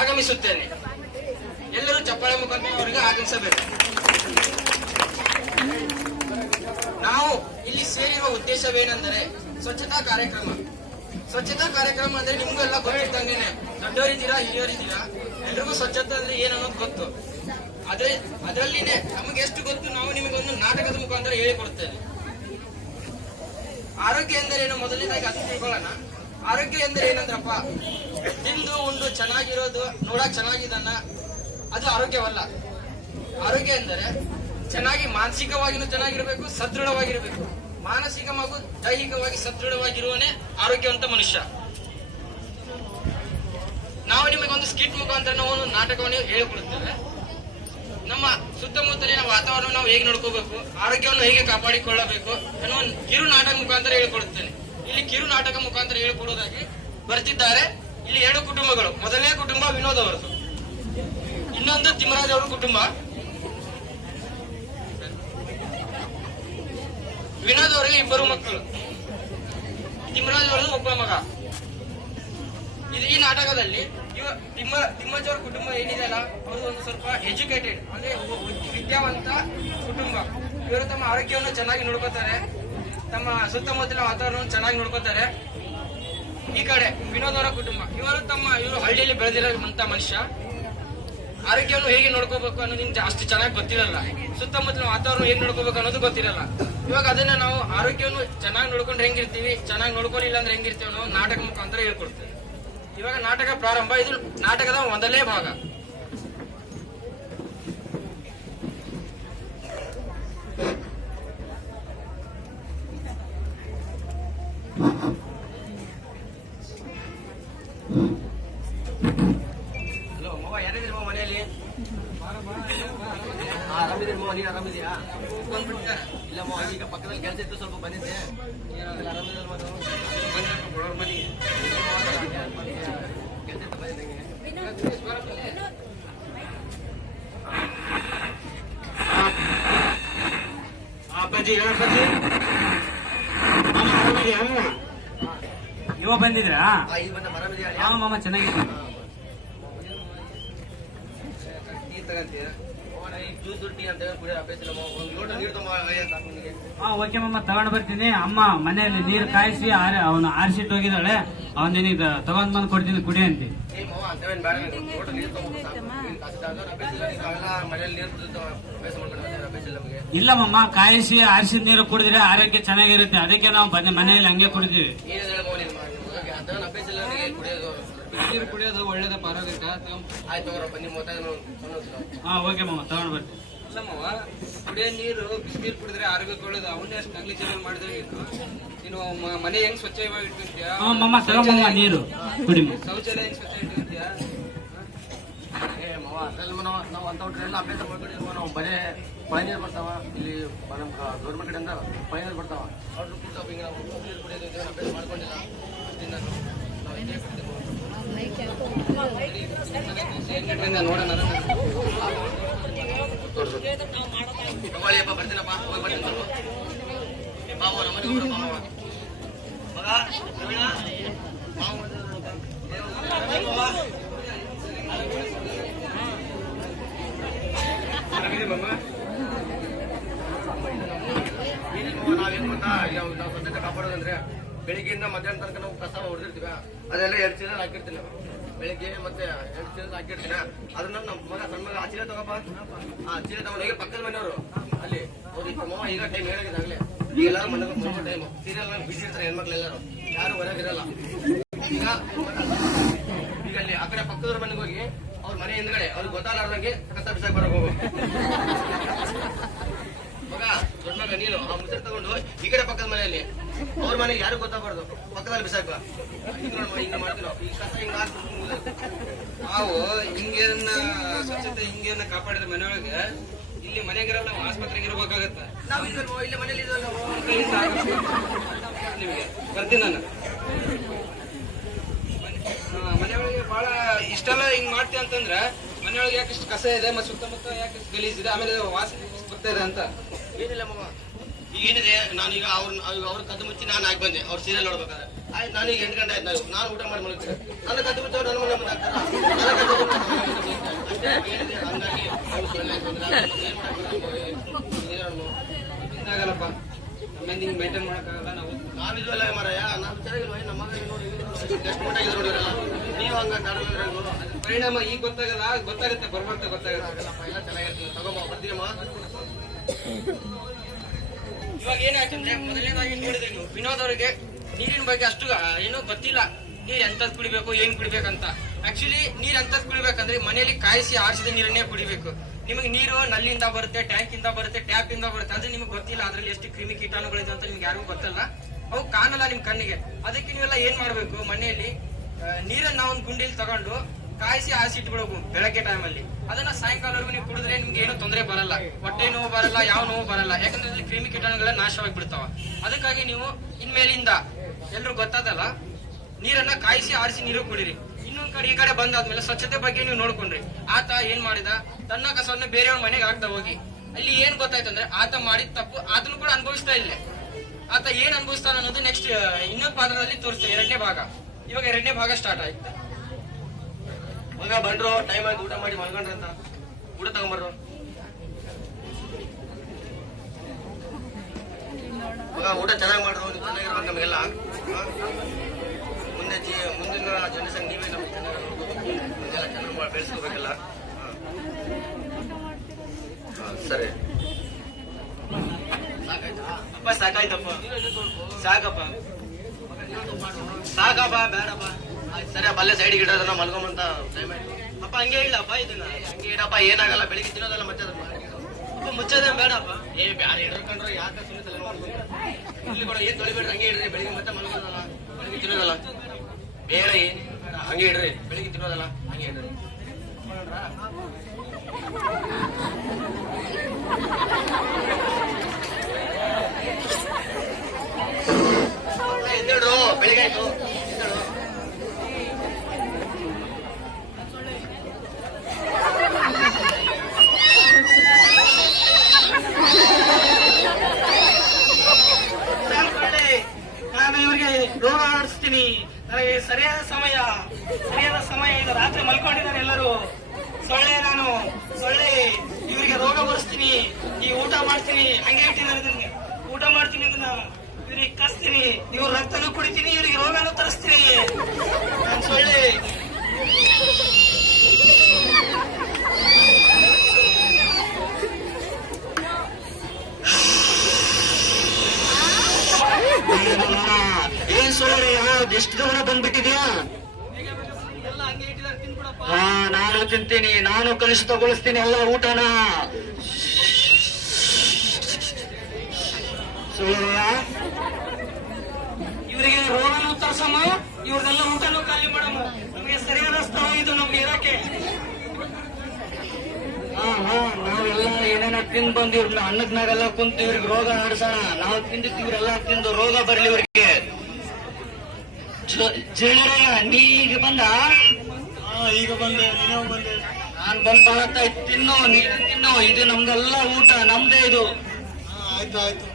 ಆಗಮಿಸುತ್ತೇನೆ. ಎಲ್ಲರೂ ಚಪ್ಪಾಳೆ ಮುಖಾಂತರ ಅವರಿಗೆ ಆಗಮಿಸಬೇಕು. ನಾವು ಇಲ್ಲಿ ಸೇರಿರುವ ಉದ್ದೇಶವೇನೆಂದರೆ ಸ್ವಚ್ಛತಾ ಕಾರ್ಯಕ್ರಮ. ಸ್ವಚ್ಛತಾ ಕಾರ್ಯಕ್ರಮ ಅಂದ್ರೆ ನಿಮ್ಗೆಲ್ಲ ಗೊತ್ತಿದ್ದಂಗೆನೆ, ದೊಡ್ಡವರಿದ್ದೀರಾ ಹಿರಿಯರಿದ್ದೀರಾ, ಎಲ್ರಿಗೂ ಸ್ವಚ್ಛತೆ ಅಂದ್ರೆ ಏನನ್ನೋದು ಗೊತ್ತು. ಅದರಲ್ಲಿನೇ ನಮಗೆ ಎಷ್ಟು ಗೊತ್ತು ನಾವು ನಿಮಗೊಂದು ನಾಟಕದ ಮುಖಾಂತರ ಹೇಳಿಕೊಡುತ್ತೇವೆ. ಆರೋಗ್ಯ ಎಂದರೇನು ಮೊದಲನೇದಾಗಿ ಅದು ತಿಳ್ಕೊಳ್ಳೋಣ. ಆರೋಗ್ಯ ಎಂದರೆ ಏನಂದ್ರಪ್ಪ, ತಿಂದು ಉಂಡು ಚೆನ್ನಾಗಿರೋದು, ನೋಡಕ್ ಚೆನ್ನಾಗಿದ್ದಾನ, ಅದು ಆರೋಗ್ಯವಲ್ಲ. ಆರೋಗ್ಯ ಎಂದರೆ ಚೆನ್ನಾಗಿ ಮಾನಸಿಕವಾಗಿನೂ ಚೆನ್ನಾಗಿರ್ಬೇಕು, ಸದೃಢವಾಗಿರ್ಬೇಕು. ಮಾನಸಿಕ ಹಾಗೂ ದೈಹಿಕವಾಗಿ ಸದೃಢವಾಗಿರುವನೇ ಆರೋಗ್ಯವಂತ ಮನುಷ್ಯ. ನಾವು ನಿಮಗೊಂದು ಸ್ಕಿಟ್ ಮುಖಾಂತರ ನಾವು ಒಂದು ನಾಟಕವನ್ನು ಹೇಳಿಕೊಡುತ್ತೇವೆ. ನಮ್ಮ ಸುತ್ತಮುತ್ತಲಿನ ವಾತಾವರಣ ನಾವು ಹೇಗೆ ನೋಡ್ಕೋಬೇಕು, ಆರೋಗ್ಯವನ್ನು ಹೇಗೆ ಕಾಪಾಡಿಕೊಳ್ಳಬೇಕು ಅನ್ನುವ ಕಿರು ನಾಟಕ ಮುಖಾಂತರ ಹೇಳಿಕೊಡುತ್ತೇನೆ. ಇಲ್ಲಿ ಕಿರು ನಾಟಕ ಮುಖಾಂತರ ಹೇಳಿಕೊಡುವುದಾಗಿ ಬರ್ತಿದ್ದಾರೆ. ಇಲ್ಲಿ 2 ಕುಟುಂಬಗಳು. ಮೊದಲನೇ ಕುಟುಂಬ ವಿನೋದ್ ಅವರದು, ಇನ್ನೊಂದು ತಿಮ್ಮರಾಜ್ ಅವರ ಕುಟುಂಬ. ವಿನೋದ್ ಅವರಿಗೆ 2 ಮಕ್ಕಳು, ತಿಮ್ಮರಾಜ್ ಅವರದು ಒಬ್ಬ ಮಗ. ಈ ನಾಟಕದಲ್ಲಿ ತಿಮ್ಮರಾಜ್ ಅವರ ಕುಟುಂಬ ಏನಿದೆಯಲ್ಲ, ಅವರು ಒಂದು ಸ್ವಲ್ಪ ಎಜುಕೇಟೆಡ್ ಅಂದ್ರೆ ವಿದ್ಯಾವಂತ ಕುಟುಂಬ. ಇವರು ತಮ್ಮ ಆರೋಗ್ಯವನ್ನು ಚೆನ್ನಾಗಿ ನೋಡ್ಕೋತಾರೆ, ತಮ್ಮ ಸುತ್ತಮುತ್ತಲಿನ ವಾತಾವರಣವನ್ನು ಚೆನ್ನಾಗಿ ನೋಡ್ಕೋತಾರೆ. ಈ ಕಡೆ ವಿನೋದ್ ಅವರ ಕುಟುಂಬ, ಇವರು ಹಳ್ಳಿಯಲ್ಲಿ ಬೆಳೆದಿರುವಂತ ಮನುಷ್ಯ. ಆರೋಗ್ಯವನ್ನು ಹೇಗೆ ನೋಡ್ಕೋಬೇಕು ಅನ್ನೋದು ಅಷ್ಟು ಚೆನ್ನಾಗಿ ಗೊತ್ತಿರಲ್ಲ, ಸುತ್ತಮುತ್ತಲಿನ ವಾತಾವರಣ ಹೇಗೆ ನೋಡ್ಕೋಬೇಕು ಅನ್ನೋದು ಗೊತ್ತಿರಲ್ಲ. ಇವಾಗ ಅದನ್ನ ನಾವು ಆರೋಗ್ಯವನ್ನು ಚೆನ್ನಾಗಿ ನೋಡ್ಕೊಂಡು ಹೆಂಗಿರ್ತೀವಿ, ಚೆನ್ನಾಗಿ ನೋಡ್ಕೊಳ್ಳಿಲ್ಲ ಅಂದ್ರೆ ಹೆಂಗಿರ್ತೀವಿ ಅನ್ನೋ ನಾಟಕ ಮುಖಾಂತರ ಹೇಳ್ಕೊಡ್ತೇವೆ. ಇವಾಗ ನಾಟಕ ಪ್ರಾರಂಭ. ಇದು ನಾಟಕದ ಮೊದಲನೇ ಭಾಗ. ಹಲೋ ಮವ, ಯಾರಿದ್ದೀರಿ ಮವ ಮನೆಯಲ್ಲಿ? ಆರಾಮಿದ್ದೀರಿ ಮವ, ನೀನು ಆರಾಮಿದೆಯಾ? ಬಂದ್ಬಿಟ್ಟ? ಇಲ್ಲ ಮವ, ಈಗ ಪಕ್ಕದಲ್ಲಿ ಕೆಲಸ ಇತ್ತು, ಸ್ವಲ್ಪ ಬಂದಿದ್ದೆ. ಏನಾಗಲ್ಲ, ಆರಾಮಿದಲ್ಲ ಮಗ? ಬಂದ್ಬಿಟ್ಟು ಮನೆಗೆ ಕೆಲಸ ಇತ್ತು, ಬಂದಿದ್ದಂಗೆ. ಅಪ್ಪಾಜಿ ಹೇಳಪ್ಪಾಜಿ, ಇವ ಬಂದಿದ್ರಾ? ಈಗ ಬಂದ ಆರಾಮಿದೆಯಾ? ಹಾ ಮಾಮ, ಚೆನ್ನಾಗಿದ್ದೀನಿ. ಟೀ ತಗಂತೀಯ? ಜ್ಯೂಸ್ ಟೀ ಅಂತ ಕುಡಿಯೋ ಅಭ್ಯಾಸ ಇಲ್ಲ. ಒಂದು ಲೋಟ ನೀರು ತಮ್ಮ ಸಾಕು ನಿನಗೆ. ಹಾ ಓಕೆ ಮಾಮ, ತಗೊಂಡ್ ಬರ್ತೀನಿ. ಅಮ್ಮ ಮನೆಯಲ್ಲಿ ನೀರು ಕಾಯಿಸಿ ಅವನು ಆರಿಸಿಟ್ಟು ಹೋಗಿದ್ದಾಳೆ. ಅವನ್ ನಿನಗೆ ತಗೊಂಡ್ ಬಂದು ಕೊಡ್ತೀನಿ, ಕುಡಿ ಅಂತಿ. ಏ ಮಾವ, ಅಂತವೇನ್ ಬೇಡ, ಲೋಟ ನೀರು ತಗೊಂಡು ಅಭ್ಯಾಸ ಇಲ್ಲ. ನಾವೆಲ್ಲ ಮನೆಯಲ್ಲಿ ನೀರು ಕುಡಿದು ಅಭ್ಯಾಸ ಮಾಡ್ಕೊಂಡು ಅಭ್ಯಾಸ ಇಲ್ಲ ನಮಗೆ. ಇಲ್ಲ ಮಮ್ಮ, ಕಾಯಿಸಿ ಆರಿಸಿದ ನೀರು ಕುಡಿದ್ರೆ ಆರೋಗ್ಯ ಚೆನ್ನಾಗಿರುತ್ತೆ, ಅದಕ್ಕೆ ನಾವು ಮನೆಯಲ್ಲಿ ಹಂಗೆ ಕುಡಿದೀವಿ. ಏನ್ ಹೇಳ ಅಭ್ಯಾಸ ಇಲ್ಲ ನನಗೆ ಕುಡಿಯೋದು. ನೀರು ಕುಡಿಯೋದು ಒಳ್ಳೇದಪ್ಪ ಆರೋಗ್ಯಕ್ಕೆ. ಆಯ್ತು ತಗೋರಪ್ಪ, ನಿಮ್ಮ ಹಾ ಓಕೆ ಮಾಮ, ತಗೊಂಡ್ ಬರ್ತೀನಿ. ಇಲ್ಲ ಮಾವ, ಕುಡಿಯೋ ನೀರು ಬಿಸಿನೀರು ಕುಡಿದ್ರೆ ಆರೋಗ್ಯಕ್ಕೆ ಒಳ್ಳೇದು. ಅವನ್ನೇ ಅಷ್ಟು ನೆಗ್ಲಿಜೆಬಲ್ ಮಾಡಿದ್ರೆ ನೀನು ಮನೆ ಹೆಂಗ್ ಸ್ವಚ್ಛವಾಗಿ ಇಟ್ಕೊಂತೀಯ? ಹಾ ಮಮ್ಮ, ತಗೊಂಬಮ್ಮ ನೀರು ಕುಡಿ. ಶೌಚಾಲಯ ಹೆಂಗ್ ಸ್ವಚ್ಛ ಇಟ್ಕೊಂತೀಯ? ಏ ಮಾವ, ಅದ್ರಲ್ಲಿ ನಾವು ಅಂತವ್ರೆಲ್ಲ ಅಭ್ಯಾಸ ಮಾಡ್ಕೊಂಡಿದ್ವಿ. ನಾವು ಬರೇ ಮಳೆ ನೀರು ಬರ್ತಾವ, ಇಲ್ಲಿ ನಮ್ಮ ಗೌರ್ಮೆಂಟ್ ಕಡೆಯಿಂದ ಮಳೆ ನೀರು ಬರ್ತಾವ, ಅವ್ರು ಕುಡ್ತಾವ. ಹಿಂಗೆ ನಾವು ನೀರು ಕುಡಿಯೋದು ಅಭ್ಯಾಸ ಮಾಡ್ಕೊಂಡಿಲ್ಲ. ಅಷ್ಟಿಂದ ನಾವು ಇದೇ ಕೊಡ್ತೀವಿ. ನೋಡೋಣ, ತಗೊಳ್ಳಿಯಪ್ಪ, ಬರ್ತೀನಪ್ಪ, ಹೋಗಿ ಬರ್ತೀನಿ. ಬಾವ ನಮ್ಮನೆ ಕೂಡ ಮಾವ ಮಗ ನಾವೇನ್ ಗೊತ್ತಾ, ನಾವು ಸ್ವಚ್ಛತೆ ಕಾಪಾಡೋದಂದ್ರೆ ಬೆಳಿಗ್ಗೆಯಿಂದ ಮಧ್ಯಾಹ್ನ ತನಕ ನಾವು ಕಸ ಹೊಡೆದಿರ್ತೀವಿ. ಅದೆಲ್ಲ 2 ಚೀಲ ಹಾಕಿರ್ತೀನಿ ನಾವು. ಬೆಳಿಗ್ಗೆ ಮತ್ತೆ 2 ಚೀಲ ಹಾಕಿರ್ತೀನಿ. ಅದನ್ನ ನಮ್ಮ ಮಗ ಸಣ್ಣ ಮಗ ಆ ಚೀಲ ತಗೋಪ್ಪ, ಆ ಚೀಲ ತಗೊಂಡೋಗಿ ಪಕ್ಕದ ಮನೆಯವರು ಅಲ್ಲಿ ಹೋಗಿತ್ತು. ಮಮ್ಮ ಈಗ ಟೈಮ್ ಏನಾಗಿದೆ ಆಗಲೇ, ಈಗ ಎಲ್ಲರೂ ಮನೆ ಟೈಮು ಸೀರಿಯಲ್ ಬಿಸಿ ಇರ್ತಾರೆ ಹೆಣ್ಮಕ್ಳು ಎಲ್ಲರೂ, ಯಾರು ಹೊರಗಿರಲ್ಲ. ಈಗ ಅಲ್ಲಿ ಆ ಕಡೆ ಪಕ್ಕದವ್ರ ಮನೆಗೆ ಹೋಗಿ ಅವ್ರ ಮನೆ ಹಿಂದ್ಗಡೆ ಅವ್ರಿಗೆ ಗೊತ್ತಾಗಲಾರ್ದಂಗೆ ಕಸ ಬಿಸಾಕ್ ಬರಕ್ ಹೋಗು ಮಗ. ದೊಡ್ಡ ಮಗ ನೀನು ಆ ಮುಸರೆ ತಗೊಂಡು ಈ ಕಡೆ ಪಕ್ಕದ ಮನೆಯಲ್ಲಿ ಅವ್ರ ಮನೆಗೆ ಯಾರು ಗೊತ್ತಾಗಬಾರ್ದು, ಪಕ್ಕದಲ್ಲಿ ಬಿಸಾಕ. ಹಿಂಗ ಮಾಡ್ತೀವಿ ನಾವು. ಈ ಕಸ ಹಿಂಗ ನಾವು ಹಿಂಗೇನ ಸ್ವಚ್ಛತೆ ಹಿಂಗೇನ ಕಾಪಾಡಿದ ಮನೆಯೊಳಗೆ ಇಲ್ಲಿ ಮನೆಗಿರಲ್ಲ, ನಾವು ಆಸ್ಪತ್ರೆಗೆ ಇರ್ಬೇಕಾಗತ್ತ. ನಾವು ಇಲ್ಲಿ ಮನೇಲಿ ನಿಮಗೆ ಬರ್ತೀನಿ ನಾನು. ಮನೆಯೊಳಗೆ ಬಹಳ ಇಷ್ಟೆಲ್ಲ ಹಿಂಗ್ ಮಾಡ್ತೀವಿ ಅಂತಂದ್ರೆ ಮನೆಯೊಳಗೆ ಯಾಕೆ ಇಷ್ಟು ಕಸ ಇದೆ, ಮತ್ತೆ ಸುತ್ತಮುತ್ತ ಯಾಕೆ ಇಷ್ಟು ಗಲೀಜ್ ಇದೆ, ಆಮೇಲೆ ವಾಸನೆ ಬರ್ತಾ ಇದೆ ಅಂತ. ಏನಿಲ್ಲ ಮಗ, ಏನಿದೆ, ನಾನೀಗ ಅವ್ರ ಕದ್ದು ಮುಚ್ಚಿ ನಾನು ಆಗಿ ಬಂದೆ. ಅವ್ರ ಸೀರಿಯಲ್ ನೋಡ್ಬೇಕಾದ್ರೆ ಆಯ್ತು, ನಾನೀಗ 8 ಗಂಟೆ ಆಯ್ತು, ನಾನು ಊಟ ಮಾಡಿ ಮಲಗ್ತೀನಿ. ನನ್ನ ಕದ್ದು ಮುಚ್ಚವ್ರು ನನ್ನ ಮನೆ ಮುಂದೆ ಹಾಕ್ತಾರ. ಆಗಲ್ಲಪ್ಪ, ನಮ್ಮಿಂದ ಹಿಂಗ್ ಮೇಂಟೈನ್ ಮಾಡಕ್ಕಾಗಲ್ಲ. ನಾವು ನಾವಿದ್ವಲ್ಲ ಮಾರಾಯ, ನಾವು ಚೆನ್ನಾಗಿಲ್ವ ನಮ್ಮ ಮಗ ನೋಡಿ ಎಷ್ಟು ಮಟ್ಟಾಗಿದ್ರು ನೋಡಿರಲ್ಲ ನೀವು ಹಂಗ ಪರಿಣಾಮ ಈಗ ಗೊತ್ತಾಗಲ್ಲ, ಗೊತ್ತಾಗುತ್ತೆ ಬರ್ಬರ್ತಾ ಗೊತ್ತಾಗುತ್ತೆ. ಎಲ್ಲ ಚೆನ್ನಾಗಿರ್ತೀವಿ ತಗೊಂಬ ಬರ್ತೀರಮ್ಮ. ಇವಾಗ ಏನಾಯ್ತಂದ್ರೆ ಮೊದಲನೇದಾಗಿ ನೋಡಿದ್ರೆ ನೀವು ವಿನೋದ್ ಅವರಿಗೆ ನೀರಿನ ಬಗ್ಗೆ ಅಷ್ಟು ಏನೋ ಗೊತ್ತಿಲ್ಲ. ನೀರ್ ಎಂತದ್ ಕುಡಿಬೇಕು ಏನ್ ಕುಡಿಬೇಕಂತ. ಆಕ್ಚುಲಿ ನೀರ್ ಎಂತದ್ ಕುಡಿಬೇಕಂದ್ರೆ ಮನೆಯಲ್ಲಿ ಕಾಯಿಸಿ ಆರಿಸಿದ ನೀರನ್ನೇ ಕುಡಿಬೇಕು. ನಿಮಗೆ ನೀರು ನಲ್ಲಿಂದ ಬರುತ್ತೆ, ಟ್ಯಾಂಕ್ ಇಂದ ಬರುತ್ತೆ, ಟ್ಯಾಪ್ ಇಂದ ಬರುತ್ತೆ ಅಂದ್ರೆ ನಿಮ್ಗೆ ಗೊತ್ತಿಲ್ಲ ಅದ್ರಲ್ಲಿ ಎಷ್ಟು ಕ್ರಿಮಿ ಕೀಟಾಣುಗಳಿದೆ ಅಂತ ನಿಮ್ಗೆ ಯಾರಿಗೂ ಗೊತ್ತಲ್ಲ. ಅವು ಕಾಣಲ್ಲ ನಿಮ್ ಕಣ್ಣಿಗೆ. ಅದಕ್ಕೆ ನೀವೆಲ್ಲ ಏನ್ ಮಾಡ್ಬೇಕು, ಮನೆಯಲ್ಲಿ ನೀರನ್ನ ಒಂದು ಗುಂಡಿಲಿ ತಗೊಂಡು ಕಾಯಿಸಿ ಆರಿಸಿ ಇಟ್ಬಿಡಬೇಕು ಬೆಳಗ್ಗೆ ಟೈಮಲ್ಲಿ. ಅದನ್ನ ಸಾಯಂಕಾಲವರೆಗೂ ನೀವು ಕುಡಿದ್ರೆ ನಿಮ್ಗೆ ಏನೋ ತೊಂದರೆ ಬರಲ್ಲ, ಹೊಟ್ಟೆ ನೋವು ಬರಲ್ಲ, ಯಾವ ನೋವು ಬರಲ್ಲ. ಯಾಕಂದ್ರೆ ಅದ್ರಲ್ಲಿ ಕ್ರಿಮಿ ಕೀಟಾಣುಗಳ ನಾಶವಾಗಿ ಬಿಡ್ತಾವ. ಅದಕ್ಕಾಗಿ ನೀವು ಇನ್ಮೇಲಿಂದ ಎಲ್ರು ಗೊತ್ತಾದಲ್ಲ, ನೀರನ್ನ ಕಾಯಿಸಿ ಆರಿಸಿ ನೀರು ಕುಡಿರಿ. ಇನ್ನೊಂದ್ ಕಡೆ ಈ ಕಡೆ ಬಂದಾದ್ಮೇಲೆ ಸ್ವಚ್ಛತೆ ಬಗ್ಗೆ ನೀವು ನೋಡ್ಕೊಂಡ್ರಿ. ಆತ ಏನ್ ಮಾಡಿದ, ತನ್ನ ಕಸವನ್ನು ಬೇರೆಯವ್ರ ಮನೆಗೆ ಹಾಕ್ತಾ ಹೋಗಿ ಅಲ್ಲಿ ಏನ್ ಗೊತ್ತಾಯ್ತಂದ್ರೆ ಆತ ಮಾಡಿದ ತಪ್ಪು ಅದನ್ನು ಕೂಡ ಅನುಭವಿಸ್ತಾ ಇಲ್ಲ. ಆತ ಏನ್ ಅನುಭವಿಸ್ತಾನ ಅನ್ನೋದು ನೆಕ್ಸ್ಟ್ ಇನ್ನೊಂದು ಪಾತ್ರದಲ್ಲಿ ತೋರಿಸ್ತೇವೆ, 2ನೇ ಭಾಗ. ಇವಾಗ 2ನೇ ಭಾಗ ಸ್ಟಾರ್ಟ್ ಆಯ್ತು. ಮಗ ಬಂದ್ರು, ಟೈಮ್ ಆಯ್ತು, ಊಟ ಮಾಡಿ ಮಲ್ಕೊಂಡ್ರಂತ. ಊಟ ತಗೊಂಬರ್ರು ಮಗ, ಊಟ ಚೆನ್ನಾಗಿ ಮಾಡ್ರು. ನೀವು ಚೆನ್ನಾಗಿರ್ಬೇಕು ನಮಗೆಲ್ಲ. ಮುಂದಿನ ಜನರೇಷನ್ ನೀವೇ ನಮ್ಗೆ ಚೆನ್ನಾಗಿ ಚೆನ್ನಾಗಿ ಬೆಳೆಸ್ಕೋಬೇಕಲ್ಲ. ಸರಿ ಅಪ್ಪ ಸಾಕಾಯ್ತಪ್ಪ, ಸಾಕಪ್ಪ, ಸಾಕಪ್ಪ, ಬೇಡಪ್ಪ. ಸರಿ ಅಪ್ಪ, ಅಲ್ಲೇ ಸೈಡ್ಗೆ ಇಡೋದನ್ನ ಮಲ್ಕೊಂಬಂತ ಟೈಮ್ ಆಯ್ತು. ಅಪ್ಪ ಹಂಗೆ ಇಲ್ಲಪ್ಪ, ಇದನ್ನ ಹಂಗೆ ಇಡಪ್ಪ, ಏನಾಗಲ್ಲ. ಬೆಳಿಗ್ಗೆ ತಿನ್ನೋದಲ್ಲ ಮತ್ತೆ ಅದನ್ನ ಅಪ್ಪ ಮುಚ್ಚೋದೇ ಬೇಡಪ್ಪ. ಬ್ಯಾಡ ಹಿಡ್ಕೊಂಡ್ರೆ ಯಾಕೆ ಸುಮ್ಮನೆ ತಲೆ ಮಾಡ್ಕೊಂಡು ಇಲ್ಲಿ ಕೂಡ ಏನ್ ತೊಳಿಬೇಡ್ರಿ. ಹಂಗೆ ಇಡ್ರಿ, ಬೆಳಿಗ್ಗೆ ಮತ್ತೆ ಮಲ್ಕೋದಲ್ಲ, ಬೆಳಿಗ್ಗೆ ತಿನ್ನೋದಲ್ಲ. ಬೇಡ ಏನ್ ಬೇಡ, ಹಂಗೆ ಇಡ್ರಿ. ಬೆಳಿಗ್ಗೆ ತಿನ್ನೋದಲ್ಲ, ಹಂಗೆ ಇಡ್ರಿ. ಎದ್ದೇಳ್ರು, ಬೆಳಿಗ್ಗೆ ಆಯ್ತು. ಎದ್ದೇಳು. ನಾನು ಇವ್ರಿಗೆ ರೋಗ ಆಡಿಸ್ತೀನಿ. ನನಗೆ ಸರಿಯಾದ ಸಮಯ ಇದು. ರಾತ್ರಿ ಮಲ್ಕೊಂಡಿದ್ದಾರೆ ಎಲ್ಲರೂ. ಸೊಳ್ಳೆ ಇವರಿಗೆ ರೋಗ ಬರ್ಸ್ತೀನಿ. ಈ ಊಟ ಮಾಡ್ತೀನಿ, ಹಂಗೆ ಇಟ್ಟಿದ್ದಾರೆ ಇದನ್ನ. ಊಟ ಮಾಡ್ತೀನಿ, ಇದನ್ನ ಇವ್ರಿಗೆ ಕಸ್ತೀನಿ, ಇವ್ರ ರಕ್ತನೂ ಕುಡಿತೀನಿ, ಇವ್ರಿಗೆ ರೋಗನೂ ತರಿಸ್ತೀನಿ. ನಾನು ಸೊಳ್ಳೆ. ಏನ್ ಸೋರಿ, ಎಷ್ಟು ದೂರ ಬಂದ್ಬಿಟ್ಟಿದ್ಯಾ? ಎಲ್ಲ ಹಂಗೆ ಇಟ್ಟಿದ್ದಾರೆ, ತಿನ್ಬಿಡಪ್ಪ. ನಾನು ತಿಂತೀನಿ, ನಾನು ಕಲುಷಿತಗೊಳಿಸ್ತೀನಿ ಎಲ್ಲ ಊಟನ. ಸೂರ್ಯ, ಇವರಿಗೆ ರೋಗನೂ ತರ್ಸಮ್ಮ, ಇವ್ರನ್ನೆಲ್ಲ ಊಟನೂ ಖಾಲಿ ಮಾಡಮ್ಮ. ನಮಗೆ ಸರಿಯಾದ ಸ್ಥಳ ಇದು ನಮ್ಗೆ ಇರಕ್ಕೆ. ನಾವೆಲ್ಲ ಏನೇನ ತಿಂದು ಬಂದು ಇವ್ರನ್ನ ಅನ್ನದ್ನಾಗೆಲ್ಲ ಕುಂತು ಇವ್ರಿಗೆ ರೋಗ ಆಡ್ಸೋಣ. ನಾವು ತಿಂದಿದ್ದು ಇವರೆಲ್ಲ ತಿಂದು ರೋಗ ಬರ್ಲಿ ಇವ್ರಿಗೆ. ನೀ ಈಗ ಬಂದ? ಈಗ ಬಂದೆ, ನೀವು ಬಂದೆ. ನಾನ್ ಬಂದ್ ಬರತ್ತ ತಿನ್ನು, ನೀನು ತಿನ್ನು. ಇದು ನಮ್ದೆಲ್ಲ ಊಟ, ನಮ್ದೇ ಇದು. ಆಯ್ತು ಆಯ್ತು.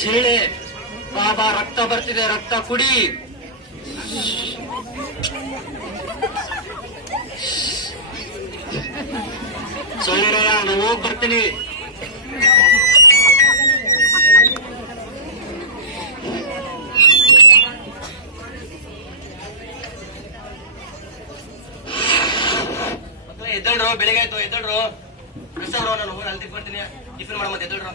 ಚೇಳೆ ಬಾಬಾ, ರಕ್ತ ಬರ್ತಿದೆ, ರಕ್ತ ಕುಡಿ. ಸೋಳರಯ್ಯ, ನಾನು ಹೋಗಿ ಬರ್ತೀನಿ. ಎದ್ದೇಳ್ರು, ಬೆಳಿಗ್ಗೆ ಆಯ್ತು, ಎದ್ದೇಳ್ರು. ನಾನು ಅಲ್ಲಿ ತಿಳ್ಕೊಳ್ತೀನಿ, ಟಿಫಿನ್ ಮಾಡ ಮತ್ತೆ ಎದ್ದೇಳ್ರು.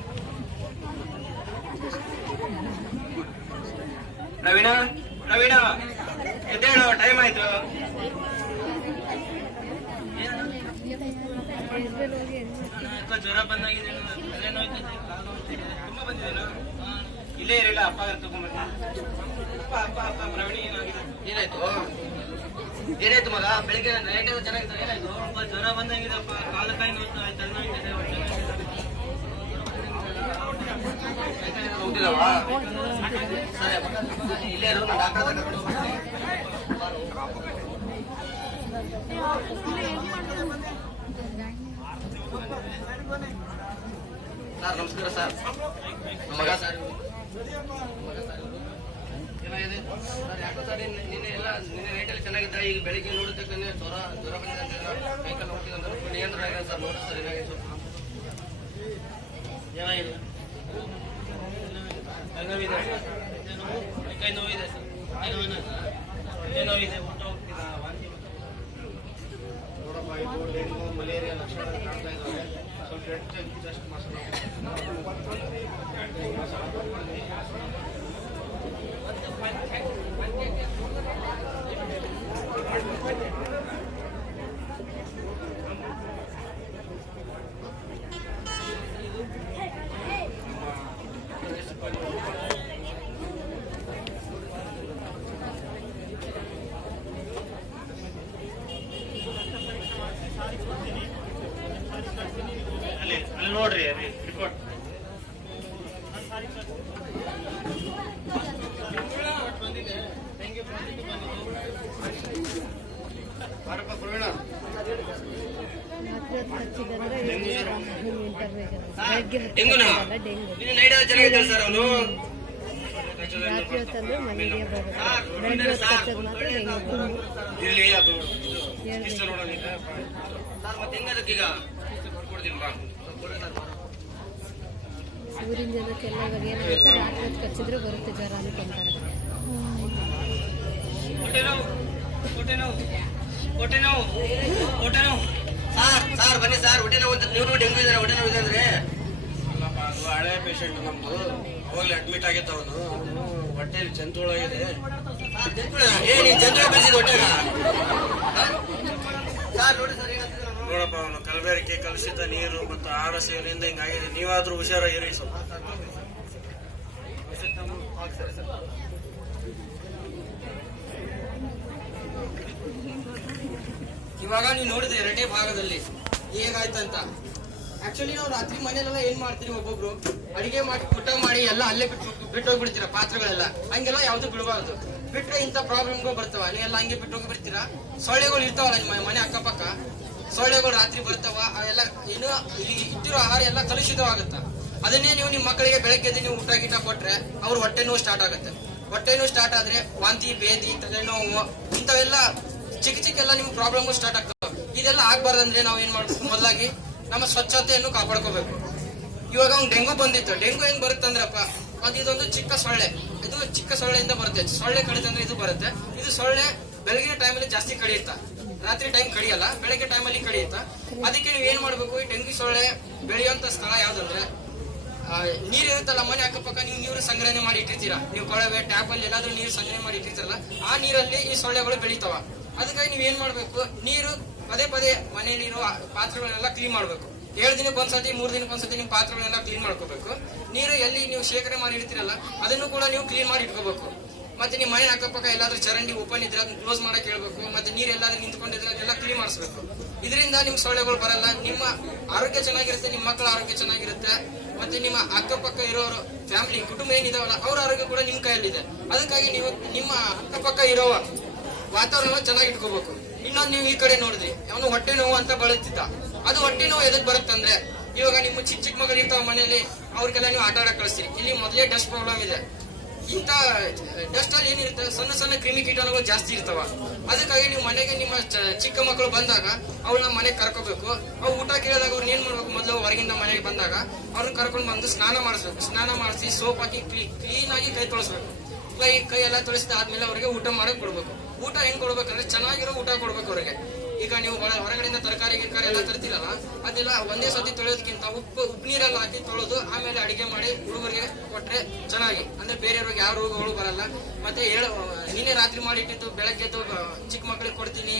ಪ್ರವೀಣ ಎದ್ದೇಳು, ಟೈಮ್ ಆಯ್ತು. ಜ್ವರ ಬಂದಾಗಿದೆ, ತುಂಬಾ ಬಂದಿದ್ದೇನು? ಇಲ್ಲೇ ಇರಲಿಲ್ಲ, ಅಪ್ಪ ತಗೊಂಡ್ಬರ್ತೀನಿ. ಅಪ್ಪ ಪ್ರವೀಣ ಏನಾಗಿದೆ? ಏನಾಯ್ತು ಮಗ? ಬೆಳಿಗ್ಗೆ ನೈಟ್ ಚೆನ್ನಾಗಿತ್ತು, ಏನಾಯ್ತು? ಜ್ವರ ಬಂದಂಗಿದಪ್ಪ, ಕಾಲು ಕೈ ನೋಡ್ತಾ ಚೆನ್ನಾಗಿದೆ. ಹೋಗ್ತಿಲ್ಲವಾ? ಸರಿ ಇಲ್ಲೇ ಇರು, ನಾನು ಡಾಕ್ಟರ್ ಹತ್ರ ಕರ್ಕೊಂಡು ಹೋಗ್ತೀನಿ. ಸರ್ ನಮಸ್ಕಾರ ಸರ್. ಮಗ ಸರ್, ಏನಾಗಿದೆ? ಸರ್ ಯಾಕೋ ಸರ್ ನಿನ್ನೆ ನೈಟಲ್ಲಿ ಚೆನ್ನಾಗಿದ್ದ, ಈಗ ಬೆಳಿಗ್ಗೆ ನೋಡಿದ್ದಕ್ಕೇ ಜ್ವರ ಬಂದಿದೆ, ಕೈಕಾಲು ಹೋಗ್ತಿದ್ದ ನಿಯಂತ್ರಣ ಆಗಿದೆ ಸರ್. ನೋಡಿ ಸರ್ ಏನಾಗಿದೆ ಏನಾಗಿದೆ? ನೋವಿದೆ ಸರ್, ಕೈ ನೋವಿದೆ ಸರ್, ಕೈ ನೋವಿದೆ, ಊಟ ಹೋಗ್ತಿಲ್ಲ, ವಾಂತಿ ನೋಡಪ್ಪ. ಇದು ಡೆಂಗು ಮಲೇರಿಯಾ ಲಕ್ಷಣ ಕಾಣ್ತಾ ಇದ್ದಾವೆ. ಸ್ವಲ್ಪ ಟೆಸ್ಟ್ ಅಲ್ಲಿ ನೋಡ್ರಿ ರಿಪೋರ್ಟ್. ಪ್ರವೀಣ ಡೆಂಗುನ ನೀನು ನೈಟ್ ಚೆನ್ನಾಗಿದ್ದಾಳೆ ಸರ್. ಅವನು ಇರ್ಲಿ ಅದು ಸರ್. ಮತ್ತೆ ಹೆಂಗದಕ್ಕೀಗ ಕೊಡ್ತೀನಿ ಬಾ. ಊರಿನ ಜನಕ್ಕೆಲ್ಲ ಇವಾಗ ಏನಾಗುತ್ತೆ, ರಾತ್ರಿ ಹೊತ್ತು ಕಚ್ಚಿದ್ರೆ ಬರುತ್ತೆ ಜ್ವರ ಅನ್ಕೊಂತಾರೆ. ಸರ್ ಬನ್ನಿ ಸರ್, ಹೊಟ್ಟೆ ನೋವು ಅಂತ ನೀವು ಡೆಂಗು ಇದ್ದಾರೆ, ಹೊಟ್ಟೆ ನೋವು ಇದೆ ಅಂದ್ರೆ ಅಲ್ಲಪ್ಪ, ಅದು ಹಳೆ ಪೇಷಂಟ್ ನಮ್ದು, ಅವಾಗಲೇ ಅಡ್ಮಿಟ್ ಆಗಿತ್ತು. ಅವನು ಹೊಟ್ಟೆಯಲ್ಲಿ ಜಂತುಳಾಗಿದೆ. ನೀನ್ ಜಂತು ಬೆಳೆಸಿದ ಹೊಟ್ಟೆಗ ಸರ್. ನೋಡಿ ಸರ್ ನೋಡಪ್ಪ, ಅವನು ಕಲಬೆರಕೆ, ಕಲುಷಿತ ನೀರು ಮತ್ತು ಆಹಾರ ಸೇವನೆಯಿಂದ ಹಿಂಗಾಗಿದೆ. ನೀವಾದ್ರೂ ಹುಷಾರಾಗಿರಿ ಸ್ವಲ್ಪ. ಇವಾಗ ನೀವು ನೋಡಿದ್ರಿ ಎರಡನೇ ಭಾಗದಲ್ಲಿ ಹೇಗಾಯ್ತಂತ. ಆಕ್ಚುಲಿ ನಾವು ರಾತ್ರಿ ಮನೇಲೆಲ್ಲ ಏನ್ ಮಾಡ್ತೀವಿ, ಒಬ್ಬೊಬ್ರು ಅಡಿಗೆ ಮಾಡಿ ಊಟ ಮಾಡಿ ಎಲ್ಲ ಅಲ್ಲೇ ಬಿಟ್ಟೋಗ್ಬಿಡ್ತೀರಾ ಪಾತ್ರೆಗಳೆಲ್ಲ. ಹಂಗೆಲ್ಲ ಯಾವ್ದು ಬಿಡಬಾರ್ದು. ಬಿಟ್ರೆ ಇಂಥ ಪ್ರಾಬ್ಲಮ್ಗಳು ಬರ್ತಾವ. ನೀವೆಲ್ಲ ಹಂಗೆ ಬಿಟ್ಟೋಗಿ ಬಿಡ್ತೀರಾ. ಸೊಳ್ಳೆಗಳು ಇರ್ತಾವಲ್ಲ ನಿಮ್ಮ ಮನೆ ಅಕ್ಕಪಕ್ಕ, ಸೊಳ್ಳೆಗಳು ರಾತ್ರಿ ಬರ್ತಾವ. ಅವೆಲ್ಲ ಏನು ಇಲ್ಲಿ ಇಟ್ಟಿರೋ ಆಹಾರ ಎಲ್ಲ ಕಲುಷಿತವಾಗುತ್ತ. ಅದನ್ನೇ ನೀವು ನಿಮ್ಮ ಮಕ್ಕಳಿಗೆ ಬೆಳಗ್ಗೆ ನೀವು ಊಟ ಗೀಟ ಕೊಟ್ರೆ ಅವ್ರ ಹೊಟ್ಟೆ ನೋವು ಸ್ಟಾರ್ಟ್ ಆಗುತ್ತೆ. ಹೊಟ್ಟೆ ನೋವು ಸ್ಟಾರ್ಟ್ ಆದ್ರೆ ವಾಂತಿ, ಬೇದಿ, ತಲೆನೋವು ಇಂಥವೆಲ್ಲ ಚಿಕ್ಕ ಎಲ್ಲ ನಿಮ್ಗೆ ಪ್ರಾಬ್ಲಮ್ ಸ್ಟಾರ್ಟ್ ಆಗ್ತಾವ. ಇದೆಲ್ಲ ಆಗ್ಬಾರ್ದಂದ್ರೆ ನಾವು ಏನ್ ಮಾಡ್ಬೇಕು, ಮೊದಲಾಗಿ ನಮ್ಮ ಸ್ವಚ್ಛತೆಯನ್ನು ಕಾಪಾಡ್ಕೋಬೇಕು. ಇವಾಗ ಅವ್ನು ಡೆಂಗು ಬಂದಿತ್ತು. ಡೆಂಗು ಹೆಂಗ್ ಬರುತ್ತಂದ್ರಪ್ಪ, ಇದೊಂದು ಚಿಕ್ಕ ಸೊಳ್ಳೆ. ಇದು ಚಿಕ್ಕ ಸೊಳ್ಳೆಯಿಂದ ಬರುತ್ತೆ. ಸೊಳ್ಳೆ ಕಡಿತಂದ್ರೆ ಇದು ಬರುತ್ತೆ. ಇದು ಸೊಳ್ಳೆ ಬೆಳಗಿನ ಟೈಮಲ್ಲಿ ಜಾಸ್ತಿ ಕಡಿಯುತ್ತ, ರಾತ್ರಿ ಟೈಮ್ ಕಡಿಯಲ್ಲ, ಬೆಳಗ್ಗೆ ಟೈಮಲ್ಲಿ ಕಡಿಯುತ್ತ. ಅದಕ್ಕೆ ನೀವು ಏನ್ ಮಾಡ್ಬೇಕು, ಈ ಡೆಂಗು ಸೊಳ್ಳೆ ಬೆಳೆಯುವಂತ ಸ್ಥಳ ಯಾವ್ದಂದ್ರೆ ನೀರ್ ಇರುತ್ತಲ್ಲ ಮನೆ ಅಕ್ಕಪಕ್ಕ, ನೀವು ನೀರು ಸಂಗ್ರಹಣೆ ಮಾಡಿ ಇಟ್ಟಿರ್ತೀರಾ. ನೀವು ಕೊಳವೆ, ಟ್ಯಾಪ್ ಅಲ್ಲಿ ಎಲ್ಲಾದ್ರೂ ನೀರು ಸಂಗ್ರಹಣೆ ಮಾಡಿ ಇಟ್ಟಿರ್ತೀರಲ್ಲ, ಆ ನೀರಲ್ಲಿ ಈ ಸೊಳ್ಳೆಗಳು ಬೆಳಿತಾವ. ಅದಕ್ಕಾಗಿ ನೀವ್ ಏನ್ ಮಾಡ್ಬೇಕು, ನೀರು ಪದೇ ಪದೇ ಮನೆ ನೀರು ಪಾತ್ರೆಗಳನ್ನೆಲ್ಲ ಕ್ಲೀನ್ ಮಾಡ್ಬೇಕು. 7 ದಿನಕ್ಕೊಂದ್ಸತಿ 3 ದಿನಕ್ಕೊಂದ್ಸತಿ ನಿಮ್ ಪಾತ್ರೆಗಳನ್ನೆಲ್ಲ ಕ್ಲೀನ್ ಮಾಡ್ಕೋಬೇಕು. ನೀರು ಎಲ್ಲಿ ನೀವು ಶೇಖರಣೆ ಮಾಡಿ ಇಡ್ತೀರಲ್ಲ ಅದನ್ನು ಕೂಡ ನೀವು ಕ್ಲೀನ್ ಮಾಡಿ ಇಟ್ಕೋಬೇಕು. ಮತ್ತೆ ನಿಮ್ಮ ಮನೆ ಅಕ್ಕಪಕ್ಕ ಎಲ್ಲಾದ್ರೂ ಚರಂಡಿ ಓಪನ್ ಇದ್ರೆ ಅದನ್ನ ಕ್ಲೋಸ್ ಮಾಡಕ್ ಹೇಳ್ಬೇಕು. ಮತ್ತೆ ನೀರ್ ಎಲ್ಲಾದ್ರೂ ನಿಂತ್ಕೊಂಡಿದ್ರೆ ಅದೆಲ್ಲ ಕ್ಲೀನ್ ಮಾಡಿಸ್ಬೇಕು. ಇದರಿಂದ ನಿಮ್ ಸೊಳ್ಳೆಗಳು ಬರಲ್ಲ, ನಿಮ್ಮ ಆರೋಗ್ಯ ಚೆನ್ನಾಗಿರುತ್ತೆ, ನಿಮ್ಮ ಮಕ್ಕಳ ಆರೋಗ್ಯ ಚೆನ್ನಾಗಿರುತ್ತೆ. ಮತ್ತೆ ನಿಮ್ಮ ಅಕ್ಕಪಕ್ಕ ಇರೋರು ಫ್ಯಾಮಿಲಿ ಕುಟುಂಬ ಏನಿದಾವಲ್ಲ ಅವ್ರ ಆರೋಗ್ಯ ಕೂಡ ನಿಮ್ ಕೈಯಲ್ಲಿದೆ. ಅದಕ್ಕಾಗಿ ನೀವು ನಿಮ್ಮ ಅಕ್ಕಪಕ್ಕ ಇರೋ ವಾತಾವರಣ ಚೆನ್ನಾಗಿ ಇಟ್ಕೋಬೇಕು. ಇನ್ನೊಂದು ನೀವು ಈ ಕಡೆ ನೋಡಿದ್ರಿ, ಅವನು ಹೊಟ್ಟೆ ನೋವು ಅಂತ ಬಳಲ್ತಿದ್ದ. ಅದು ಹೊಟ್ಟೆ ನೋವು ಎದಕ್ ಬರುತ್ತಂದ್ರೆ, ಇವಾಗ ನಿಮ್ಮ ಚಿಕ್ಕ ಮಗಳು ಇರ್ತಾವ ಮನೆಯಲ್ಲಿ, ಅವ್ರಿಗೆಲ್ಲ ನೀವು ಆಟ ಆಡಕ್ ಕಳಿಸ್ತೀರಿ. ಇಲ್ಲಿ ಮೊದಲೇ ಡಸ್ಟ್ ಪ್ರಾಬ್ಲಮ್ ಇದೆ. ಇಂಥ ಡಸ್ಟ್ ಅಲ್ಲಿ ಏನಿರುತ್ತೆ, ಸಣ್ಣ ಸಣ್ಣ ಕ್ರಿಮಿ ಕೀಟಾಣುಗಳು ಜಾಸ್ತಿ ಇರ್ತಾವ. ಅದಕ್ಕಾಗಿ ನೀವು ಮನೆಗೆ ನಿಮ್ಮ ಚಿಕ್ಕ ಮಕ್ಕಳು ಬಂದಾಗ ಅವ್ರನ್ನ ಮನೆಗೆ ಕರ್ಕೋಬೇಕು. ಅವ್ರು ಊಟ ಕೇಳಿದಾಗ ಅವ್ರನ್ನ ಏನ್ ಮಾಡ್ಬೇಕು, ಮೊದಲು ಹೊರಗಿಂದ ಮನೆಗೆ ಬಂದಾಗ ಅವ್ರನ್ನ ಕರ್ಕೊಂಡು ಬಂದು ಸ್ನಾನ ಮಾಡಿಸ್ಬೇಕು. ಸ್ನಾನ ಮಾಡಿಸಿ ಸೋಪ್ ಹಾಕಿ ಕ್ಲೀನ್ ಆಗಿ ಕೈ ತೊಳಸ್ಬೇಕು. ಕೈ ಎಲ್ಲ ತೊಳಿಸಿದ ಆದ್ಮೇಲೆ ಅವ್ರಿಗೆ ಊಟ ಮಾಡಕ್ ಕೊಡ್ಬೇಕು. ಊಟ ಹೆಂಗ್ ಕೊಡ್ಬೇಕಂದ್ರೆ ಚೆನ್ನಾಗಿರೋ ಊಟ ಕೊಡ್ಬೇಕು ಅವ್ರಿಗೆ. ಈಗ ನೀವು ಹೊರಗಡೆಯಿಂದ ತರಕಾರಿ ಗಿರ್ಕಾರಿ ಎಲ್ಲ ತರ್ತೀರಲ್ಲ, ಅದೆಲ್ಲ ಒಂದೇ ಸತಿ ತೊಳೆಯೋದಕ್ಕಿಂತ ಉಪ್ಪು ನೀರೆಲ್ಲ ಹಾಕಿ ತೊಳೆದು ಆಮೇಲೆ ಅಡಿಗೆ ಮಾಡಿ ಹುಡುಗರಿಗೆ ಕೊಟ್ರೆ ಚೆನ್ನಾಗಿ, ಅಂದ್ರೆ ಬೇರೆಯವ್ರಿಗೆ ಯಾವ ರೋಗಗಳು ಬರಲ್ಲ. ಮತ್ತೆ ನಿನ್ನೆ ರಾತ್ರಿ ಮಾಡಿ ಇಟ್ಟಿದ್ದು ಬೆಳಗ್ಗೆ ಚಿಕ್ಕ ಮಕ್ಕಳಿಗೆ ಕೊಡ್ತೀನಿ,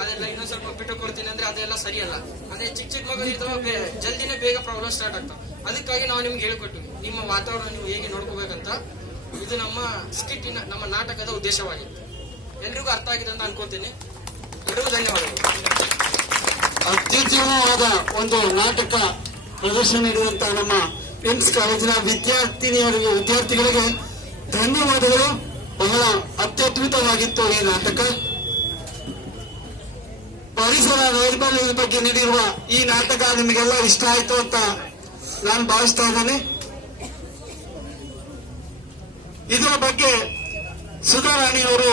ಅದೆಲ್ಲ ಇನ್ನೊಂದ್ ಸ್ವಲ್ಪ ಬಿಟ್ಟು ಕೊಡ್ತೀನಿ ಅಂದ್ರೆ ಅದೆಲ್ಲ ಸರಿಯಲ್ಲ. ಅಂದ್ರೆ ಚಿಕ್ಕ ಮಕ್ಕಳು ಇರ್ತಾವ, ಜಲ್ದಿನೇ ಬೇಗ ಪ್ರಾಬ್ಲಮ್ ಸ್ಟಾರ್ಟ್ ಆಗ್ತಾವ. ಅದಕ್ಕಾಗಿ ನಾವು ನಿಮ್ಗೆ ಹೇಳ್ಕೊಟ್ಟಿವಿ, ನಿಮ್ಮ ವಾತಾವರಣ ನೀವು ಹೇಗೆ ನೋಡ್ಕೋಬೇಕಂತ. ಇದು ನಮ್ಮ ಸ್ಕಿಟ್ಟಿನ, ನಮ್ಮ ನಾಟಕದ ಉದ್ದೇಶವಾಗಿತ್ತು. ಎಲ್ರಿಗೂ ಅರ್ಥ ಆಗಿದೆ ಅಂತ ಅನ್ಕೋತೀನಿ. ಎಲ್ರಿಗೂ ಧನ್ಯವಾದಗಳು. ಅತ್ಯುತ್ತಮವಾದ ಒಂದು ನಾಟಕ ಪ್ರದರ್ಶನ ನೀಡಿದಂತಹ ನಮ್ಮ ಎಮ್ಸ್ ಕಾಲೇಜಿನ ವಿದ್ಯಾರ್ಥಿಗಳಿಗೆ ಧನ್ಯವಾದಗಳು. ಬಹಳ ಅತ್ಯದ್ಭುತವಾಗಿತ್ತು ಈ ನಾಟಕ. ಪರಿಸರ ನೈರ್ಮಲ್ಯದ ಬಗ್ಗೆ ನೀಡಿರುವ ಈ ನಾಟಕ ನಿಮಗೆಲ್ಲ ಇಷ್ಟ ಆಯ್ತು ಅಂತ ನಾನು ಭಾವಿಸ್ತಾ ಇದ್ದೇನೆ. ಇದರ ಬಗ್ಗೆ ಸುಧಾರಾಣಿ ಅವರು